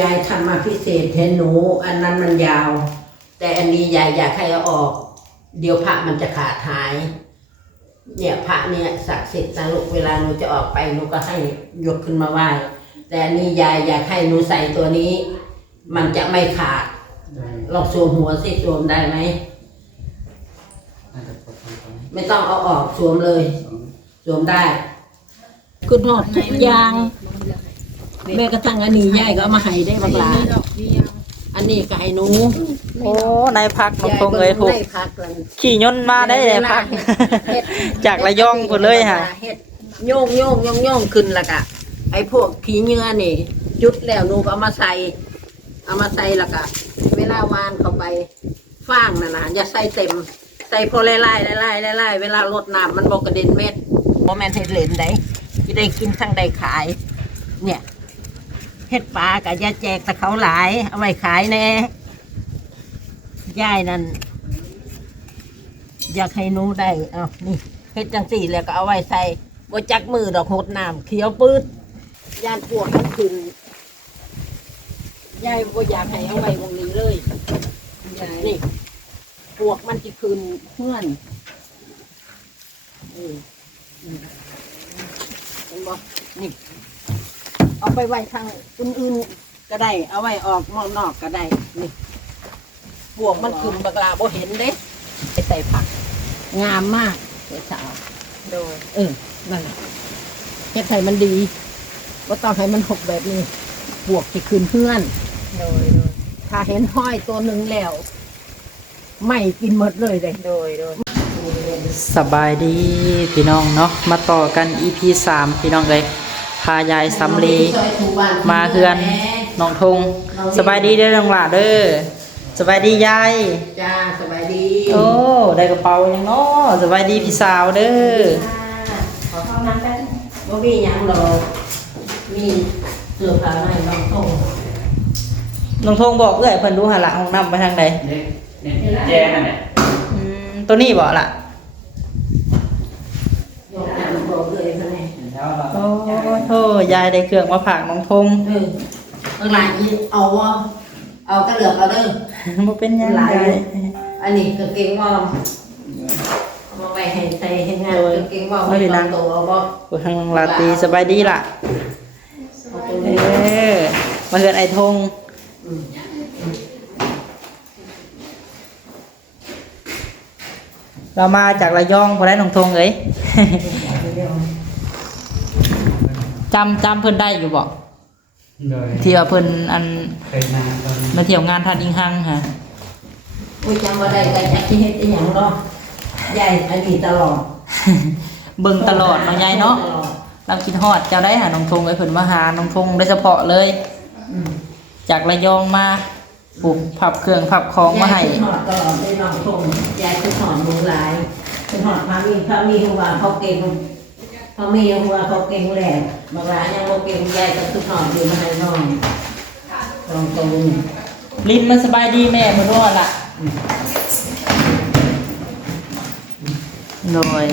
ยายทำมาพิเศษให้หนู อันนั้นมันยาว แต่อันนี้ยายอยากให้เอาออก เดี๋ยวพระมันจะขาดหาย เนี่ยพระเนี่ยศักดิ์สิทธิ์นะลูกเวลาหนูจะออกไปหนูก็ให้ยกขึ้นมาไหว้แต่อันนี้ยายอยากให้หนูใส่ตัวนี้ มันจะไม่ขาดลองสวมหัวสิสวมได้ไหมไม่ต้องเอาออกสวมเลยสองสวมได้คุณหอดทุกอย่าง แม่กระทั่งอันนี้ยายก็เอามาให้ได้บักหลาอันนี้ก็ให้หนูโอ้นายพักน้องทงเลยถูกได้พักแล้วขี่ยนต์มาได้เลยพักเฮ็ดจากระยองพุ่นเลยค่ะเฮ็ดโยงโยงโยงโยงขึ้นและกะไอ้พวกขี้เหงื่อนี่ จุดแล้วหนูก็เอามาใส่เอามาใส่และกะเวลาวานเข้าไปฟางน่ะนะอย่าใส่เต็ม ใส่พอไล่ไล่ไล่ไล่ไล่ไล่เวลารดน้ำมันบอกกระเด็นเม็ดบ่แม่นเฮ็ดเหลนได้ที่ได้กินทั้งได้ขาย เนี่ย เฮ็ดปลากะอย่าแจกแต่เขาหลาย เอาไว้ขายแน่ยายนั่นอยากให้หนูได้เอานี่เฮ็ดจังสี่แล้วก็เอาไว้ใส่บ่จักมือดอกโหดน้ำเขียวปืดย่านปวกมันขึ้นยายบ่อยากให้เอาไว้ตรงนี้เลยนี่ปวกมันจะขึ้นเพื่อนอืมอืมเห็นบ่นี่ เอาไปไว้ทางอื่นๆก็ได้ เอาไว้ออกนอกนอกก็ได้ นี่ปวกมันขึ้นบักลาบ่เห็นเด้ไปใส่ผัก งามมากเดี๋ยวสาวโดยเออนั่นแหละเฮ็ดให้มันดีว่าต้องให้มันหกแบบนี้บวกที่คืนเพื่อน โดยโดยถ้าเห็นห้อยตัวหนึ่งแล้ว ไม่กินหมดเลยเลยโดยโดยสบายดีพี่น้องเนาะมาต่อกัน EP สามพี่น้องเลย พายายสำลีมาเฮือนน้องทงสบายดีเด้อน้องหล่าเด้อสบายดียายจ้าสบายดีโอ้ได้กระเป๋ายังเนาะสบายดีพี่สาวเด้อขอเข้าน้ำแป๊บบ่มีหยังหรอกมีเสื้อผ้าใหม่น้องส่งน้องทงบอกเอ้อยเพิ่นดูหาละห้องน้ำไปทางใดเด็กเนี่ยแจนั่นแหละอืมตัวนี้บ่ล่ะ ยกน้ำบอกเลยค่ะแม่ เห็นเช้าเรา โอ้ โธ่ยายได้เครื่องมาฝากน้องทงเออข้างหลังนี้เอาวะเอากระเหลือกเอาเด้อ บ่เป็นหยังหลาย ยายอันนี้กางเกงวอร์มเอามาไว้ให้ใส่ให้งานกางเกงวอร์มไม่ต้องตัวเอาบ่โอ้ทางลาตรีสบายดีล่ะ เอาตัวเอนี้อ มาเฮือนไอ้ทงอืมเรามาจากระยองพอได้น้องทงเอ้ยเดี๋ยว จำจำเพิ่นได้อยู่บ่โดยที่ว่าเพิ่นอันเคยมาตอนมาเที่ยวงานทานอิงหังฮะอุ้ยจำว่าได้แต่จักที่เฮ็ดอีหยังเนาะยายอันนี้ตลอดเบิ่งตลอดเนาะยายเนาะตลอดเราคิดฮอดเจ้าได้หาน้องทงเอ้ยเพิ่นมาหาน้องทงโดยเฉพาะเลย อืมจากระยองมาปลูกผับเครื่องผับของมาให้ยยขึ้นหอดตลอดได้น้องทงยายขึ้นหอดหนูหลายขึ้นหอดพามีพามีหัวาเขาเก่ง พามีหัวาเขาเก่งแหละบางหลายยังบ่เก่งยายก็ขึ้นหอดอยู่มาให้น้องน้องทงลิ้นมันสบายดีแม่เพิ่นว่าล่ะโดย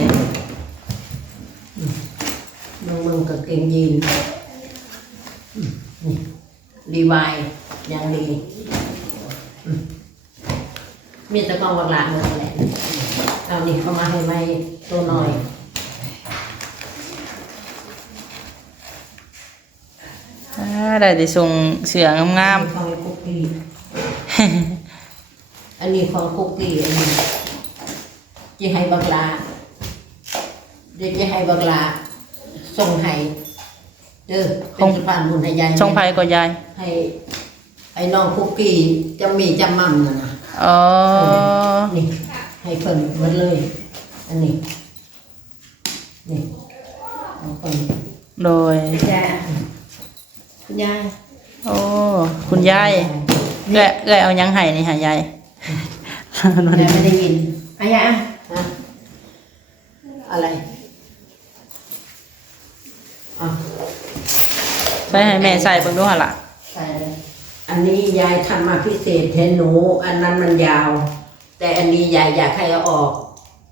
น้องมึงกับเกงยีนอืมนี่รีวายอย่างดีอืมมีแตะกองบักหลานเหมือนกันแหละเอานี่เข้ามาให้ไม่ตัวหน่อย อ่า ได้ได้ส่งเสืองามของคุกกี้อันนี้ของคุกกี้อันนี้จะให้บักหลาเดี๋ยวจะให้บักหลาส่งให้เด้อเป็นสะพานบุญให้ยายๆช่องไผก็ยายให้ไอ้น้องคุกกี้จะมีจำมั่มนะนะอ๋อนี่ให้เพิ่นหมดเลย อันนี้นี่เอาเพิ่นโดย จ้า คุณยายโอ้คุณยายเอ้ยเอ้ยเอาหยังให้นี่หายายยายไม่ได้ยินอายะฮะอะไรอะใส่ให้แม่ใส่เบิ่งดูหั่นล่ะใส่เลยอันนี้ยายทำมาพิเศษให้หนู อันนั้นมันยาว แต่อันนี้ยายอยากให้เอาออก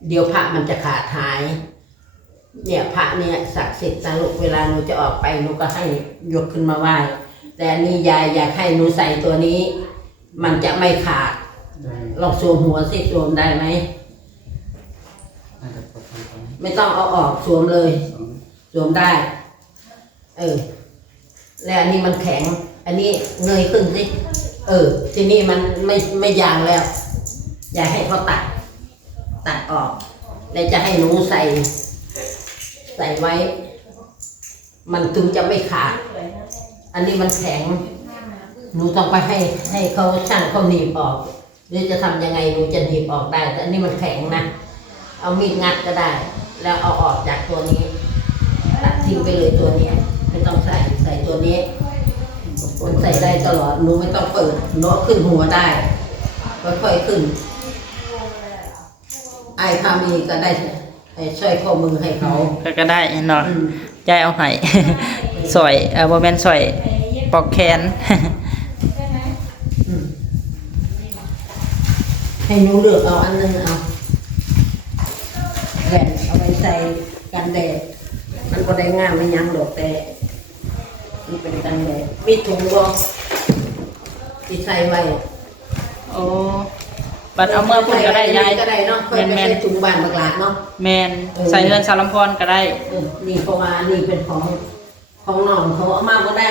เดี๋ยวพระมันจะขาดหาย เนี่ยพระเนี่ยศักดิ์สิทธิ์นะลูกเวลาหนูจะออกไปหนูก็ให้ยกขึ้นมาไหว้แต่อันนี่ยายอยากให้หนูใส่ตัวนี้ มันจะไม่ขาดโดยลองสวมหัวสิสวมได้ไหมไม่ต้องเอาออกสวมเลยสวมได้ เออ แล้วอันนี้มันแข็ง อันนี้เงยขึ้นสิเออ ทีนี้มันไม่ไม่ยางแล้ว อย่าให้เขาตัด ตัดออก แล้วจะให้หนูใส่ ส่ไว้ มันถึงจะไม่ขาด อันนี้มันแข็ง หนูต้องไปให้ให้เขาช่างเขาหนีบออก หรือจะทำยังไงหนูจะหนีบออกได้ แต่อันนี้มันแข็งนะ เอามีดงัดก็ได้ แล้วเอาออกจากตัวนี้ตัดทิ้งไปเลยตัวนี้ไม่ต้องใส่ใส่ตัวนี้ มันใส่ได้ตลอดหนูไม่ต้องเปิดหนูเอาขึ้นหัวได้ค่อยๆขึ้นไอ้พามีก็ได้ ไอ้ช่วยข้อมือให้เขาก็ก็ได้เนาะอืมยายเอาให้ สอยเออบ่แม่นสอยปอกแขน อืมให้หนูเลือกเอาอันหนึงเอาแหวนเอาไปใส่กันแดดมันก็ได้งามไม่ยั้งดอกแต่มันเป็นกันแดดมีถุงบ่ที่ใส่ไว้ โอ้ บัดเอาเมื่อพุ่นก็ได้ยายก็ได้เนาะเคยไปแม่นใส่ถุงบ้านบักหลาดเนาะแม่นใส่เฮือนสารำพรก็ได้เออนี่เพราะว่านี่เป็นของของน้องเขาเอามาก็ได้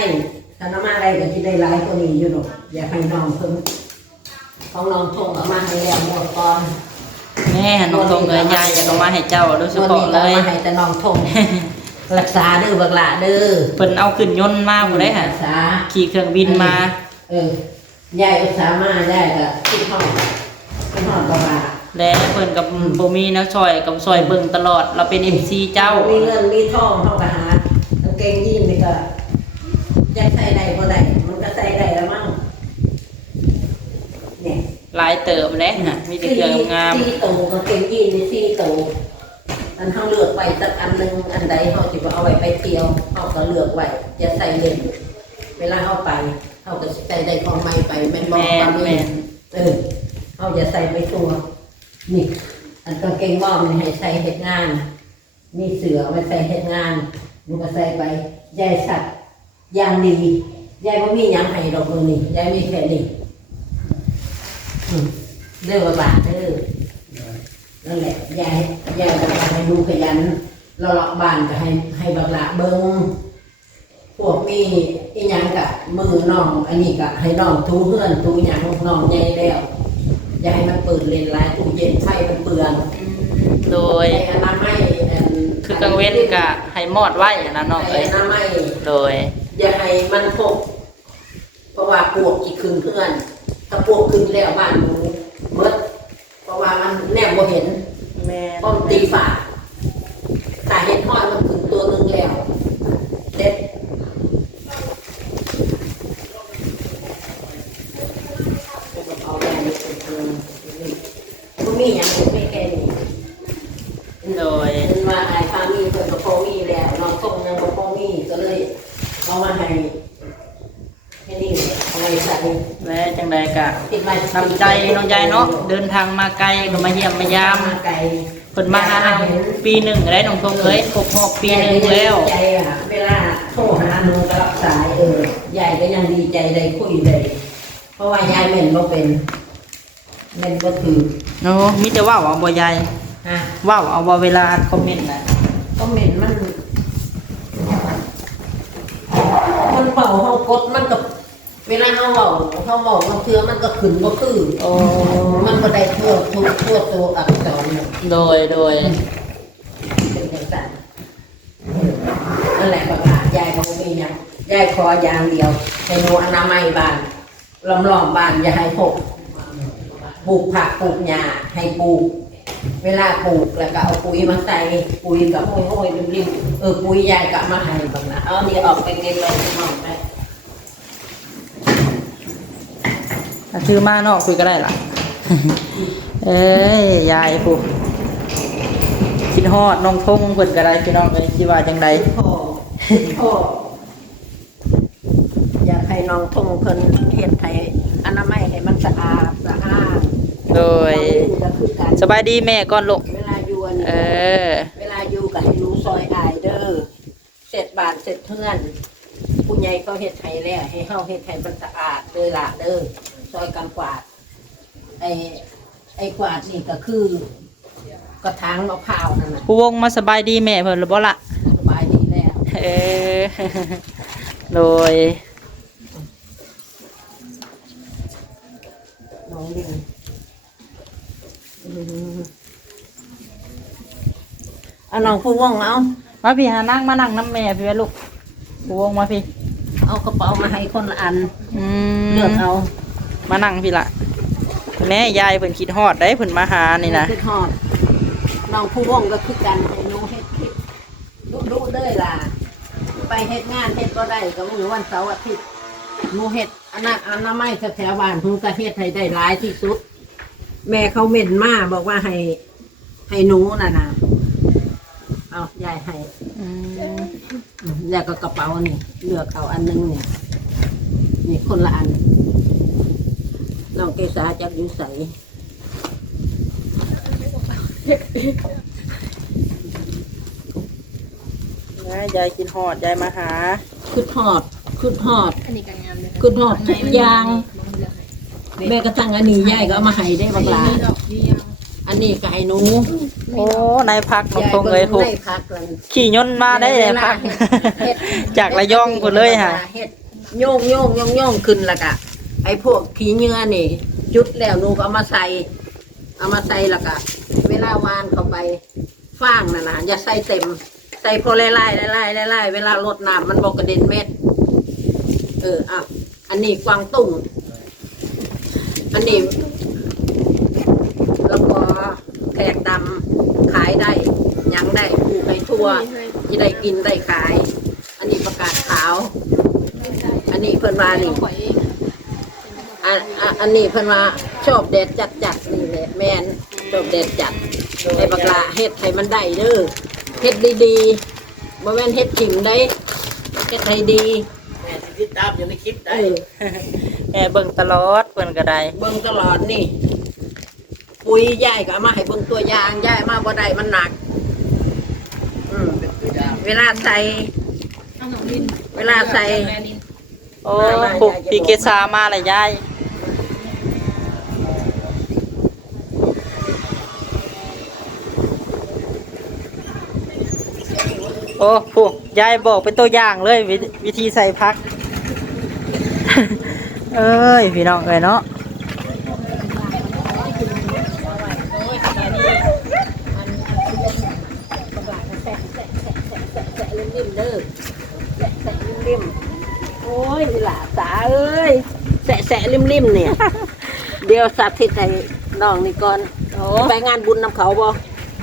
ถ้าเอามาได้ก็ที่ได้หลายกว่านี้อยู่หรอกอยากให้น้องเพิ่มของน้องทงเอามาให้แล้วหมดก่อนแม่น้องทงเลยยายอยากเอามาให้เจ้าโดยเฉวันพาะนี้เลก็เอายมาให้แต่น้องทงรักษาเด้อบักหลาเด้อเพิ่นเอาขึ้นยนต์มาบ่ได้ค่ะรักษาขี่เครื่องบินมา เออยายอุตส่าห์มายายก็คิดห้องคิด ห้องบักหลาและเพิ่นกับบ่มีแนวซอยกับซอยเบิ่งตลอด เราเป็น MC เจ้า มีเงินมีทองเท่ากับหากางเกงยีนนี่ก็จะใส่ได้ก็ได้มันก็ใส่ได้แล้วมั้งเนี่ยหลายเติบแหละน่ะมีแต่เครื่องงามสี่ตัวกางเกงยีนนี่สี่ตัวอันเขาเลือกไปสักอันหนึ่งอันใดเขาจะเอาไว้ไปเที่ยวเขาก็เลือกไว้จะใส่เล่นเวลาเขาไปเขาก็ใส่ได้ของใหม่ไปแม่นบอกแม่นตามแม่นี้นเออ เขาจะใส่ไปตัว นี่ อันกางเกงว่อมันให้ใส่เฮ็ดงาน มีเสือไว้ใส่เฮ็ดงานมันก็ใส่ไปยายสัตว์อย่างดียายก็มียังให้ดอกมือนี่ยายมีแค่นี้อืมเด้อว่าบาทเด้อโดยนั่นแหละยายยายก็อกให้ดูขยันเราเลาะบ้านก็ให้ให้บักละเบิ้งพวกมีอีหยังกะมือน้อง อันนี้กะให้น้องทูเฮือนทูหยังน้องใหญ่แล้ว อย่าให้มันเปิดเลนหลายตู้เย็นไฟมันเปลืองโดยไอ้อนามัยอันคือกลางเว้นก็ให้มอดไว้นะน้องไอ้เอ้ยอนามัยโดย อย่าให้มันพกเพราะว่าปวกอีกคืนเพื่อน ถ้าปวกคืนแล้วบ้านหนูเมดเพราะว่ามันแนบบ่เห็นแม่ป้อมตีฝาสาเห็ดทอดมันคืนตัวหนึงแล้วเด็ดเอาแรงไปเป็นตัวหนึ่งก็มีอย่างอื่นไม่แค่นี้ โดย เป็นว่าไอ้พามีเพิ่นก็พอมีแล้วน้องส่งยังบ่พอมีก็เลยเอามาให้แค่นี้เอาไว้ใส่ และจังใดก็ ติดไว้ นำใจน้องยายเนาะเดินทางมาไกลก็มาเยี่ยมมายามมาไกลเพิ่นมาหาเราปีหนึ่งได้น้องทงเอ้ยครบหกปีหนึ่งแล้วใจอะเวลาโทรหาหนูก็รับสายเออยายก็ยังดีใจได้คุยได้เพราะว่ายายเหม็นบ่เป็นเหม็นบ่ถือโอ้มีแต่ว่าวเอาบ่ยายอะว่าวเอาบ่เวลาคอมเมนต์น่ะก็เหม็นมัน มันเป่าเฮากดมันก็ เวลาเฮาเว้าเฮาเว้าบางเทื่อมันก็ขึ้นบ่คือโอ้มันก็ได้ทั่วทั่วทั่วตัวอักษรเนี่ยโดยโดยเป็นจังซั่นเออนั่นแหละประกาศยายเขาบ่มีหยังยายขออย่างเดียวให้หนูอนามัยบ้านล้อมๆบ้านอย่าให้พกปลูกผักปลูกหญ้าให้ปลูก เวลาปลูกแล้วก็เอาปุ๋ยมาใส่ปุ๋ยกับห้อยห้อยๆริมๆเออปุ๋ยยายก็มาให้บ้างนะเอานี่ออกไปเก็บไว้ที่ห้องไป ถ้าซื้อมานอกคุยก็ได้ล่ะ เอ้ยยายผู้คิดฮอดน้องทงเพิ่นก็ได้พี่น้องเอ้ยสิว่าจังไดพ่อพ่ออยากให้น้องทงเพิ่นเฮ็ดให้อนามัยให้มันสะอาดสะอาดโดยก็คือการสบายดีแม่ก่อนลูกเวลาอยู่อันเออ เวลาอยู่กับให้รู้ซอยอายเด้อเสร็จบาทเสร็จเพื่อนผู้ใหญ่เขาเฮ็ดให้แล้วให้เฮาเฮ็ดให้มันสะอาดเด้อล่ะเด้อ ซอยกันกวาด ไอ้ไอ้กวาดนี่ก็คือกระถางมะพร้าวนั่นน่ะผู้วงมาสบายดีแม่เพิ่นหรือบ่ล่ะสบายดีแล้วเออโดยน้องลิงอืมเอาน้องผู้ว่องเอามาพี่หานั่งมานั่งน้ำแม่พี่แม่ลูกผู้วงมาพี่เอากระเป๋ามาให้คนละอันอืมเลือกเอา มานั่งพี่ละแม่ยายเพิ่นคิดฮอดได้เพิ่นมาหานี่นะคือทอดน้องผู้ว่องก็คือกันไอ้หนูเฮ็ดคลิปดูดูเด้อล่ะ ไปเฮ็ดงานเฮ็ดก็ได้ก็มือวันเสาร์อาทิตย์หนูเฮ็ดอันนั้นอันนั้นไม่แถวๆบ้านหนูก็เฮ็ดให้ได้หลายที่สุด แม่เขาเม่นมาบอกว่าให้ให้หนูน่ะนะเอายายให้อืมอืมแล้วก็กระเป๋านี่เลือกเอาอันหนึงเนี่ยนี่คนละอัน น้องเกษาจักอยู่ใสนะยายคิดฮอดยายมาหาคือทอดคือทอด อันนี้ก็งามเลยคือทอดทุกอย่าง แม่กระทั่งอันนี้ยายก็เอามาให้ได้บางหลาดอกเดียวอันนี้ก็ให้หนูโอ้นายพักน้องทงเลยถูกได้พักแล้วขี่ยนต์มาได้เลยพักเฮ็ดจากระยองพุ่นเลยค่ะเฮ็ดโยงโยงโยงโยงขึ้นแล้วก็ ไอ้พวกขี้เหงื่อนี่ จุดแล้วหนูก็เอามาใส่ เอามาใส่แล้วก็เวลาวานเข้าไปฟางน่ะนะอย่าใส่เต็ม ใส่พอไล่ไล่ไล่ไล่ไล่ไล่เวลารดน้ำมันบอกกระเด็นเม็ด เอออะอันนี้กวางตุ้งอันนี้ แล้วก็แขกดำขายได้หยังได้ปลูกให้ทั่วจะได้กินได้ขาย อันนี้ประกาศขาว อันนี้เพิ่นว่านี่ อยเองอันอันอันนี้เพิ่นว่าชอบแดดจัดจัดๆนี่แหละแม่นชอบแดดจัดให้บักละเฮ็ดให้มันได้เด้อเฮ็ดดีๆบ่แม่นเฮ็ดถิ่มได้เฮ็ดให้ดีแม่ที่ติดตามอยู่ในคลิปเอได้อ แม่เบิ่งตลอดเพิ่นก็ได้เบิ่งตลอดนี่ ปุ๋ยยายก็เอามาให้เบิ่งตัวอย่างยายมาบ่ได้มันหนัก อืมเป็นตัวอย่างเวลาใส่เอาหนองดินเวลาใส่ โอ้ผูกพี่เกษามาเลยยาย โอ้ผูกยายบอกเป็นตัวอย่างเลย วิวิธีใส่พัก เอ้ย พี่น้องเอ้ยเนาะริมๆเด้อแสะแสะริมๆโอ้ยหล่าสาเอ้ยแสะแสะริมๆเนี่ย เดี๋ยวสาธิตให้น้องนี่ก่อนโอ้ไปงานบุญนำเขาบ่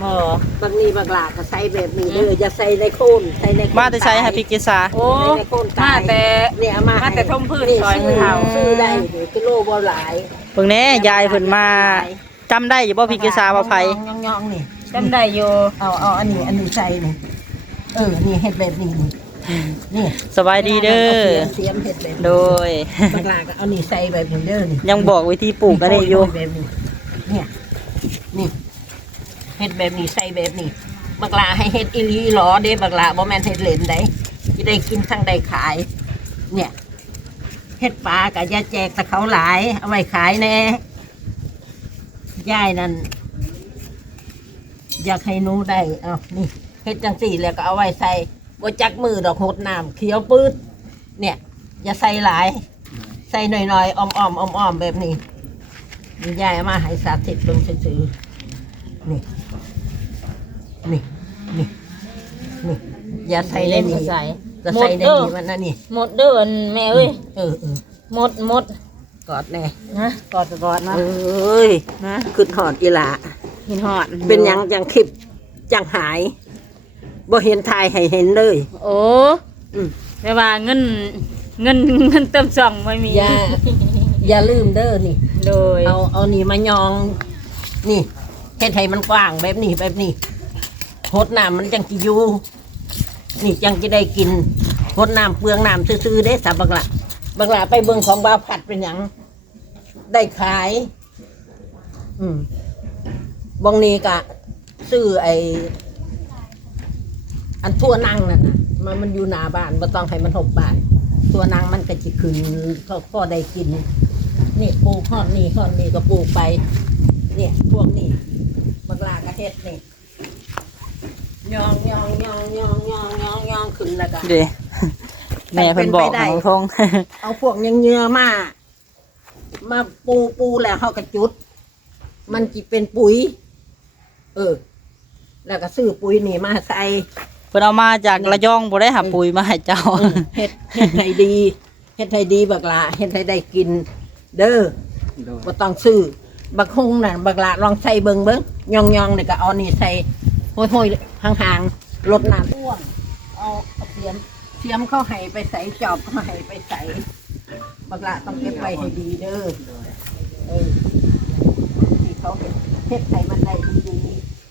บ่ บางนี้บางหลาก็ใส่แบบนี้เด้ออย่าใส่ในโคนใส่ในโคนมาแต่ใช้ให้พี่เกษาโอ้ในโคนตายมาแต่เนี่ยเอามามาแต่ท่มพืชนี่ซอยซื้อเขาซื้อได้กิโลบ่หลายเบิ่งแหน่ยายเพิ่นมาจำได้อยู่บ่พี่เกษาว่าไผย่องๆนี่จำได้อยู่เอาเอาอันนี้อันนี้ใส่นี่เออนี่เฮ็ดแบบนี้นี่นี่สบายดีเด้อเสียมเฮ็ดแบบนี้โดยบางหลาก็เอานี่ใส่แบบนี้เด้อนี่ยังบอกวิธีปลูกก็ได้อยู่แบบนี้เนี่ยนี่ เฮ็ดแบบนี้ใส่แบบนี้บักลาให้เฮ็ดอีลีหรอเด้บักลาบ่แม่นเฮ็ดเล่นได้สิได้กินทั้งได้ขาย เนี่ยเฮ็ดปลาก็อย่าแจกต่เขาหลาย เอาไว้ขายแน่ยายนั่นอยากให้หนูได้เอานี่เฮ็ดจังสี่แล้วก็เอาไว้ใส่บ่จักมือดอกโหดน้ำเขียวปืดเนี่ย อย่าใส่หลาย ใส่หน่อยๆอ้อมๆอ้อมๆแบบนี้นี่ยายมาให้สาธิตลงซื่อ นี่ นี่ นี่ นี่ อย่าใส่ในนี้ใส่ก็ใส่ในนี้มันนั่นนี่ หมดเด้ออันแม่เอ้ย เออเออหมดหมดกอดแน่นะกอดกอดนะเอ้ยนะขึ้นหอดอีหลาหินหอด เป็นหยังจังคลิปจังหายบ่เห็นทายให้เห็นเลย โอ้อืมแม่ว่าเงินเงินเงินเติมช่องไม่มีอย่าอย่าลืมเด้อนี่ โดย เอาเอานี่มายอง นี่ เฮ็ดให้มันกว้างแบบนี้แบบนี้โคดน้ำมันจังกิอยู่นี่จังจะได้กินโคดน้ำเปลืองน้ำซื่อๆเด้สับบักละบักละไปเบิ่งของบาวผัดเป็นหยังได้ขาย อืมบางนี้กะซื้อไออันทั่วนั่งนั่นนะมันมันอยู่หน้าบ้านบ่ต้องให้มันหกบ้าน ตัวนางมันก็จะขึ้นก็ก็ได้กิน นี่ปลูกข้อนนี่ข้อนนี่ก็ปลูกไป เนี่ยพวกนี้ กลากระเฮ็ดนี่ยองยองยองยองยองยองยองขึ้นแล้วก็เด้แม่เพิ่นบอกน้องทงเอาพวกยังเงือมา มาปูปูแล้วเขากระจุด มันจะเป็นปุ๋ย เออ แล้วก็ซื้อปุ๋ยนี่มาใส่เพิ่นเอามาจากระยองบ่ได้หาปุ๋ยมาให้เจ้าเฮ็ดเฮ็ดให้ดีเฮ็ดให้ดีบักลาเฮ็ดให้ได้กิน เด้อบ่ต้องซื้อบักฮงน่ะบักลาลองใส่เบิ่งเบิ่ง ยองยองๆนี่ก็เอานี่ใส่ห้อยๆห่างๆลดน้ำท่วมเอาเสียมเสียมเข้าให้ไปใส่จอบเข้าให้ไปใส่บักลาต้องเก็บไว้ให้ดีเด้อเออที่เขาเฮ็ดเฮ็ดให้มันได้ดี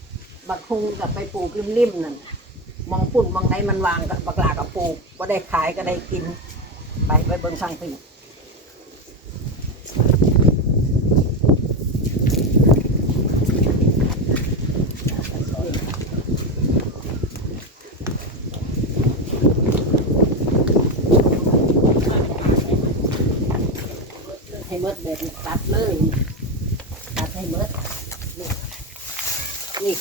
ๆบักฮงกับไปปลูกริมๆนั่นมองปุ่นมองไหนมันวางกับบักลากับปลูกก็ได้ขายก็ได้กิน ไปไปเบิ่งฟังปี ให้เมดแบบนี้ตัดเลย ตัดให้เมดนี่นี่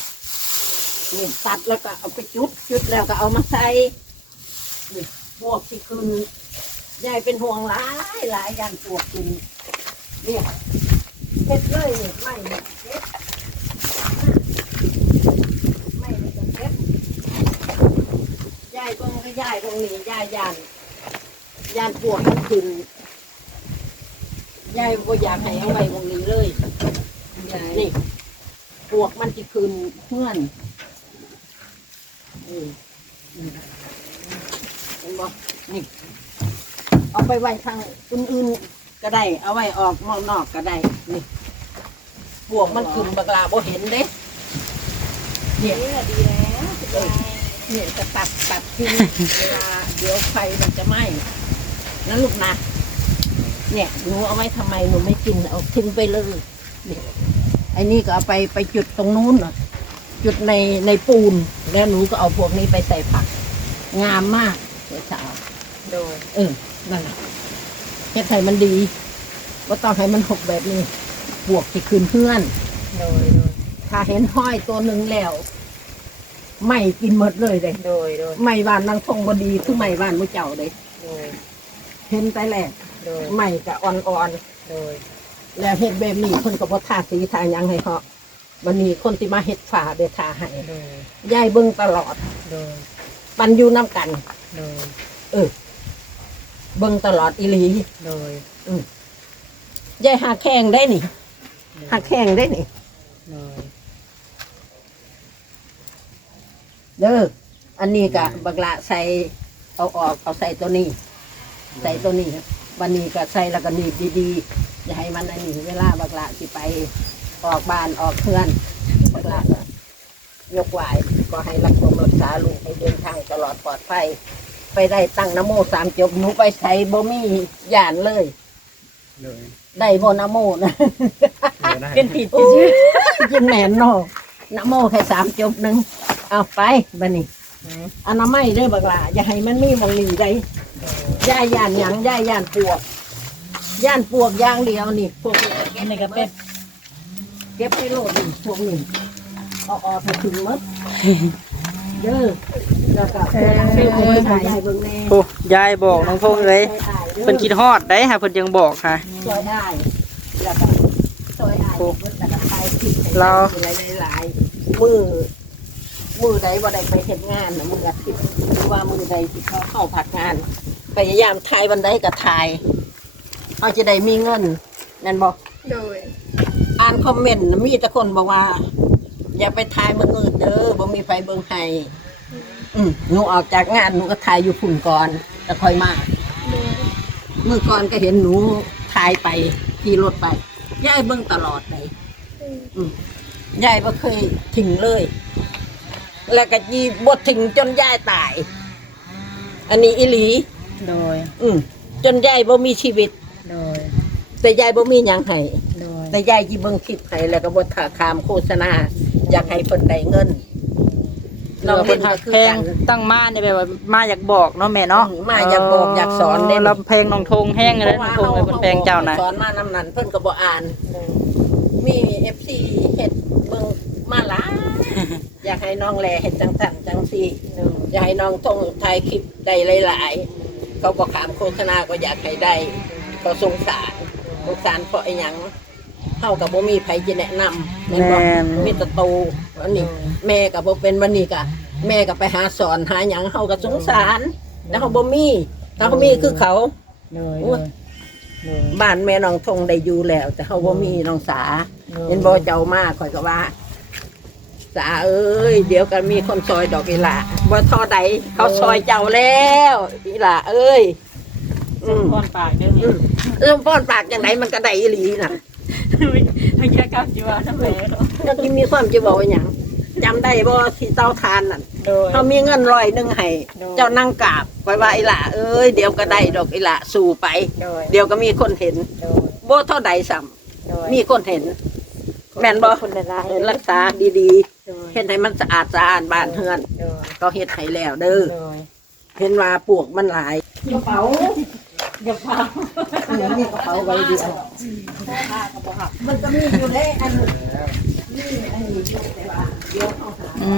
นี่ตัดแล้วก็เอาไปจุด จุดแล้วก็เอามาใส่นี่พวกที่คืนยายเป็นห่วงหลายหลายอย่างปวกกินเนี่ยเพ็ดเลยนี่ไม่เนี่ยเพ็ดไม่เลยจะเพ็ดยายตรงก็ยายตรงนี้ยายยานยานปวกมันคืน ยายก็อยากให้เอาไว้ตรงนี้เลยนี่ปวกมันจะคืนเพื่อนอืมอืมเห็นบ่นี่เอาไปไว้ทางอื่นๆก็ได้ เอาไว้ออกนอกๆก็ได้นี่บวกมันขึ้นบักลาบ่เห็นเด้เนี่ยนี่ดีแล้วเออเนี่ยจะตัดตัดทิ้งเวลาเดี๋ยวไฟมันจะไหม้นะลูกนะ เนี่ยหนูเอาไว้ทำไมหนูไม่กินเอาทิ้งไปเลยนี่ไอ้นี่ก็เอาไปไปจุดตรงนู้นน่ะจุดในในปูน แล้วหนูก็เอาพวกนี้ไปใส่ผัก งามมากเดี๋ยวจะเอาโดยเออนั่นแหละเฮ็ดให้มันดีว่าต้องให้มันหกแบบนี้บวกที่คืนเพื่อนโดยโดยถ้าเห็นห้อยตัวหนึ่งแล้วไม่กินหมดเลยเลยโดยโดยไม่บ้านนางทงบดีคือไม่บ้านมุเจ้าเลยโดยเห็นแต่แรก โดยไม่กะอ่อนโดยๆ แล้วเฮ็ดแบบนี้คนก็บ่ทาสีทาหยังให้เขาวันนี้คนที่มาเฮ็ดฝาเดทาให้โดยยายเบิ่งตลอด โดยปันอยู่น้ำกัน โดยเออ เบิ่งตลอดอีหลีโดยยายหักแข้งได้นี่หักแข้งได้นี่ โดยเด้อ อันนี้กะบักละใส่เอาออกเอาใส่ตัวนี้ ใส่ตัวนี้ วันนี้ก็ใส่แล้วก็หนีบดีๆอย่าให้มันอันนี้เวลาบักละสิไปออกบ้านออกเพื่อนบักละก็ยกไหวก็ให้รักษารักษาลูกให้เดินทางตลอดปลอดภัยไปได้ตั้งนะโมสามจบหนูไปใส่บ่มีย่านเลย เลยได้บ่นะโมนะได้เป็นผิดโอ้ยยินแหนนเนาะนะโมแค่สามจบหนึ่งเอาไปบันนี้อนามัยเด้อบักหลาอย่าให้มันมีหมองหลีได้ ย่าย่านหยังย่าย่านปวก ย่านปวกอย่างเดียวนี่พวกนี้เก็บนี่ก็เป็นเก็บไปโลดนี่พวกนี้เอาออกไปถึงหมดเด้อแล้วก็เชื่อไว้ถ่ายให้เบิ่งแน่โอ้ยายบอกน้องทงเลยเพิ่นคิดฮอดได้ค่ะเพิ่นยังบอกค่ะซอยได้แล้วก็ซอยได้เบิ่งแล้วก็ถ่ายคลิปให้เรา หลายๆมือ มือใดบ่ได้ไปเฮ็ดงานนะมืออาทิตย์หรือว่ามือใดที่เขาเข้าพักงานพยายามถ่ายบันไดก็ถ่ายเขาจะได้มีเงินนั่นบอกโดยอ่านคอมเมนต์น่ะมีแต่คนบอกว่า อย่าไปถ่ายมืออื่นเด้อบ่มีไฟเบิ่งให้อืมหนูออกจากงานหนูก็ถ่ายอยู่ฝุ่นก่อนแล้วค่อยมาเมื่อก่อนก็เห็นหนูถ่ายไปขี่รถไปยายเบิ่งตลอดเลยอืมยายบ่เคยทิ้งเลย แล้วก็ยีบดถึงจนยายตาย อันนี้อีหลี โดย อืมจนยายบ่มีชีวิต โดย แต่ยายบ่มีหยังให้โดย แต่ยายจีเบิ่งคลิปให้แล้วก็บ่ถาคามโฆษณาอยากให้เพิ่นได้เงินน้องเพิ่เล่นนหัก็กคือแพงกันตั้งมาเนี่ยแบบว่ามาอยากบอกเนาะแม่เนาะอืมมาอยากบอกอยากสอนเด้ลำเพลงน้องทงแห้งเลยน้องทงเลยเพิ่นแพงเจ้านะสอนมานำนั้นเพิ่นก็บ่อ่าน มี FC เฮ็ดเบิ่งมาหลาย อยากให้น้องแลเฮ็ดจังซั่นจังซี่อยากให้น้องทงถ่ายคลิปได้หลาย ๆ เขาบ่ขามโฆษณาก็อยากให้ได้ก็สงสารสงสารเพราะไอ้หยังเฮาก็บ่มีไผจะแนะนำแม่นบ่แม่น มีแตะโตอันนี้ แม่ก็บ่เป็นวันนี้ก็แม่ก็ไปหาสอนหาหยังเฮาก็สงสาร แล้วเขาบ่มีถ้าเขามีคือเขา โดยโอ้ยโดย บ้านแม่น้องทงได้อยู่แล้ว แต่เขาบ่มีน้องสา เห็นบ่เจ้ามาข่อยก็ว่า สาเอ้ยเดี๋ยวก็มีคนซอยดอกอีหล่าบ่ทอใดเขาซอยเจ้าแล้วอีหล่าเอ้ยอืมก้อนปากเด้ออืมเอื้อมป้อนปากจังไดมันก็ได้อีหลีน่ะไม่แค่กลับจีว่าทำไมเนาะแล้วที่มีความจะบอกว่าหยังจำได้บ่ที่เตาทานนั่นโดยเขามีเงินร้อยหนึงให้โดยเจ้านั่งกราบไว้ว่าอีหล่าเอ้ยเดี๋ยวก็ได้ดอกอีหล่าสู่ไปโดยเดี๋ยวก็มีคนเห็นโดยบ่เท่าใดซ้ำโดยมีคนเห็น แม่นบ่คนละลายเออรักษาดีโดยๆเห็นให้มันสะอาดสะอาดบ้านเฮือน โดยก็เฮ็ดให้แล้วเด้อ โดยเห็นว่าปวกมันหลายกระเป๋าอย่าพามีกระเป๋าใบเดียวมันก็มีอยู่ในอันนี้อันนี้อยู่แต่ว่าเดี๋ยวเอาหาอื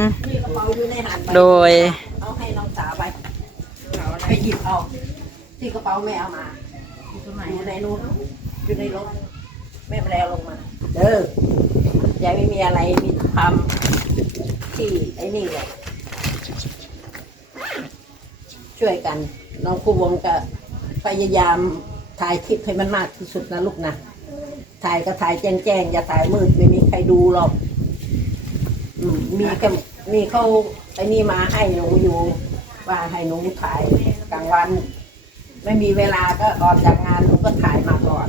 มมีกระเป๋าอยู่ในหันใบโดย เอาให้น้องสาวไปไปหยิบเอาที่กระเป๋าแม่เอามาอยู่ในนู้นอยู่ในรถ แม่ไปแล้วลงมา เด้อยายไม่มีอะไร มีความที่ไอ้นี่แหละช่วยกัน น้องครูวงก็พยายามถ่ายคลิปให้มันมากที่สุดนะลูกนะ ถ่ายก็ถ่ายแจ้งๆ อย่าถ่ายมืดไม่มีใครดูหรอก อืมมีแค่มีเขาไอ้นี่มาให้หนูอยู่ ว่าให้หนูถ่ายกลางวัน ไม่มีเวลาก็ออกจากงานหนูก็ถ่ายมาก่อน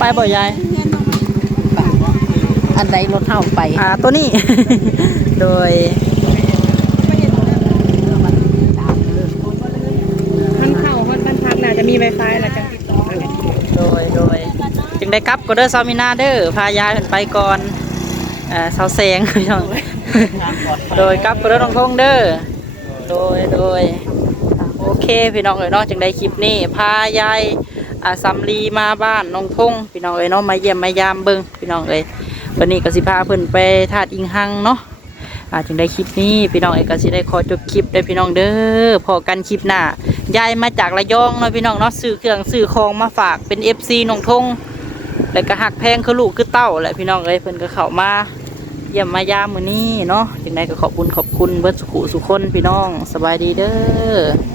บ่ยาย อันใดรถเท่าไป อ่าตัวนี้ โดย มันเข้ามันมันพักน่าจะมีไวไฟแล้วจังติดต่อกันโดย โดย จึงได้กลับก็เด้อซามินาเด้อพายายขึ้นไปก่อนอ่าเสาแสงพี่น้อง โดยกลับก็เด้อน้องทงเด้อ โดย โดยอะโอเคพี่น้องเอ้ยเนาะจึงได้คลิปนี้พายาย อ่าสำลีมาบ้านน้องทงพี่น้องเอ้ยเนาะมาเยี่ยมมายามเบิงพี่น้องเอ้ยวันนี้ก็สิพาเพิ่นไปทาดอิงหังเนาะอาจึงได้คลิปนี้พี่น้องเอกก็สิได้ขอจบคลิปได้พี่น้องเด้อพอกันคลิปหน้ายายมาจากระยองเนาะพี่น้องเนาะซื้อเครื่องซื้อของมาฝากเป็น FC น้องทงแล้วก็หักแพงคือลูกคือเต้าแหละพี่น้องเอ้ยเพิ่นก็เข้ามาเยี่ยมมายามมื้อนี้เนาะจึงได้ก็ขอบคุณขอบคุณเบิดสุขุสุคนพี่น้องสบายดีเด้อ